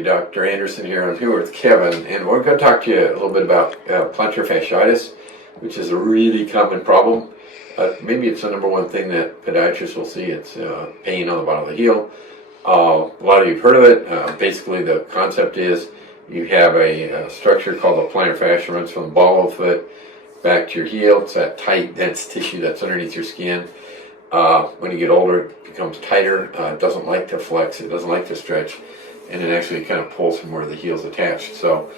everybody. Dr. Anderson here. I'm here with Kevin, and we're going to talk to you a little bit about plantar fasciitis, which is a really common problem. Maybe it's the number one thing that podiatrists will see. It's pain on the bottom of the heel. A lot of you have heard of it. Basically, the concept is you have a structure called the plantar fascia, runs from the ball of the foot back to your heel. It's that tight, dense tissue that's underneath your skin. When you get older, it becomes tighter. It doesn't like to flex. It doesn't like to stretch, and it actually kind of pulls from where the heel's attached. So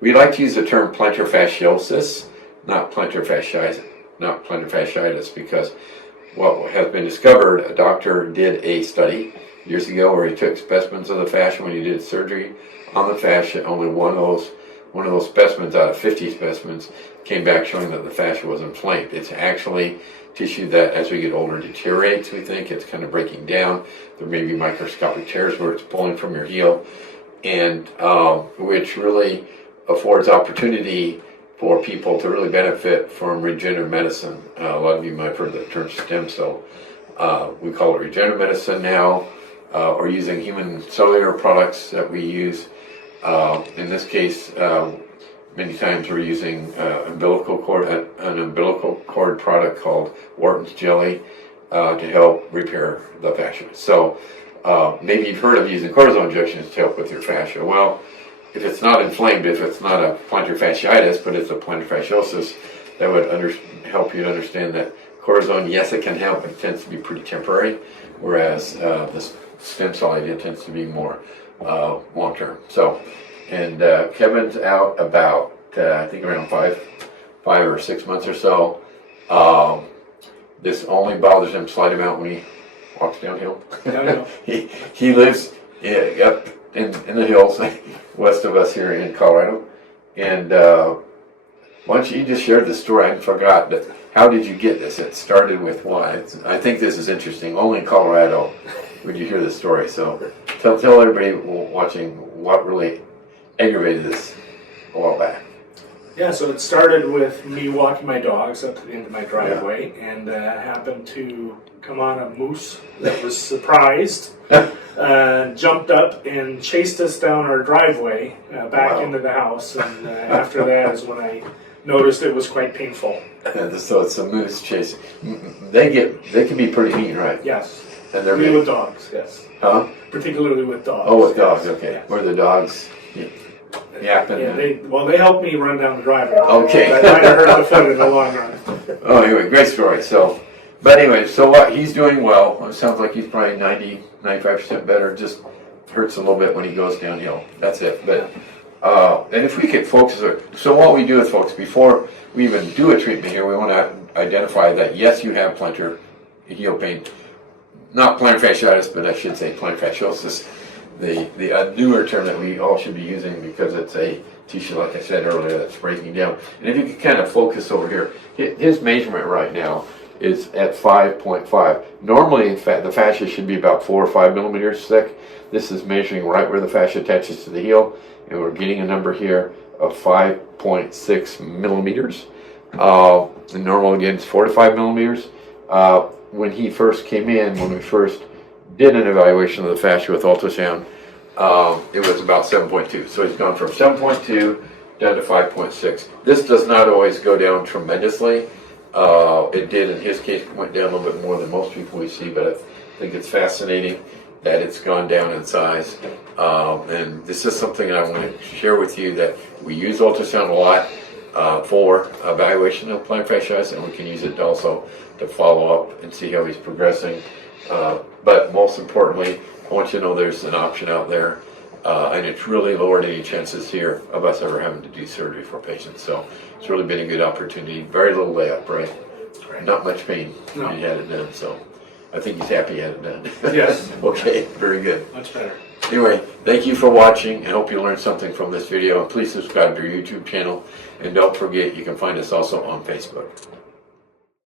we like to use the term plantar fasciosis, not plantar fasciitis, because what has been discovered, a doctor did a study years ago where he took specimens of the fascia when he did surgery on the fascia. Only one of those specimens out of 50 specimens came back showing that the fascia was inflamed. It's actually tissue that, as we get older, deteriorates. We think it's kind of breaking down. There may be microscopic tears where it's pulling from your heel, and which really affords opportunity for people to really benefit from regenerative medicine. A lot of you might have heard the term stem cell. We call it regenerative medicine now, or using human cellular products that we use. In this case, many times we're using an umbilical cord product called Wharton's jelly to help repair the fascia. So maybe you've heard of using cortisone injections to help with your fascia. Well, if it's not inflamed, if it's not a plantar fasciitis, but it's a plantar fasciosis, that would help you to understand that cortisone, yes, it can help, but it tends to be pretty temporary, whereas the stem cell idea tends to be more long-term. So, and Kevin's out about, I think around five or 6 months or so. This only bothers him slight amount when he walks downhill. He lives up in the hills west of us here in Colorado. And why don't you just share the story? I forgot, but how did you get this? It started with what? I think this is interesting. Only in Colorado would you hear this story. So tell everybody watching what really aggravated this a while back. Yeah, so it started with me walking my dogs up to the end of my driveway, and happened to come on a moose that was surprised, jumped up and chased us down our driveway back into the house, and after that is when I noticed it was quite painful. So it's a moose chase. They can be pretty mean, right? Yes. And they're with dogs, yes. Huh? Particularly with dogs. Oh, with dogs, okay. Yes. Where the dogs yapping. Yeah, they helped me run down the driveway. Okay. That might have hurt the foot in the long run. Oh, anyway, great story. So, but anyway, so what? He's doing well. It sounds like he's probably 95% better. Just hurts a little bit when he goes downhill. That's it. But and if we could focus, so what we do with folks before we even do a treatment here, we want to identify that yes, you have plantar heel pain, not plantar fasciitis, but I should say plantar fasciosis. The newer term that we all should be using, because it's a tissue, like I said earlier, that's breaking down. And if you can kind of focus over here, his measurement right now is at 5.5. Normally, in fact, the fascia should be about 4 or 5 millimeters thick. This is measuring right where the fascia attaches to the heel, and we're getting a number here of 5.6 millimeters. The normal, again, is 4 to 5 millimeters. When he first came in, when we first did an evaluation of the fascia with ultrasound, it was about 7.2. So he's gone from 7.2 down to 5.6. This does not always go down tremendously. It did in his case, went down a little bit more than most people we see, but I think it's fascinating that it's gone down in size. And this is something I want to share with you, that we use ultrasound a lot for evaluation of plantar fasciitis, and we can use it also to follow up and see how he's progressing. But most importantly, I want you to know there's an option out there, and it's really lowered any chances here of us ever having to do surgery for patients. So it's really been a good opportunity. Very little layup, right? Not much pain when you had it done. So I think he's happy he had it done. Yes. Okay, very good. Much better. Anyway, thank you for watching. I hope you learned something from this video. And please subscribe to our YouTube channel. And don't forget, you can find us also on Facebook.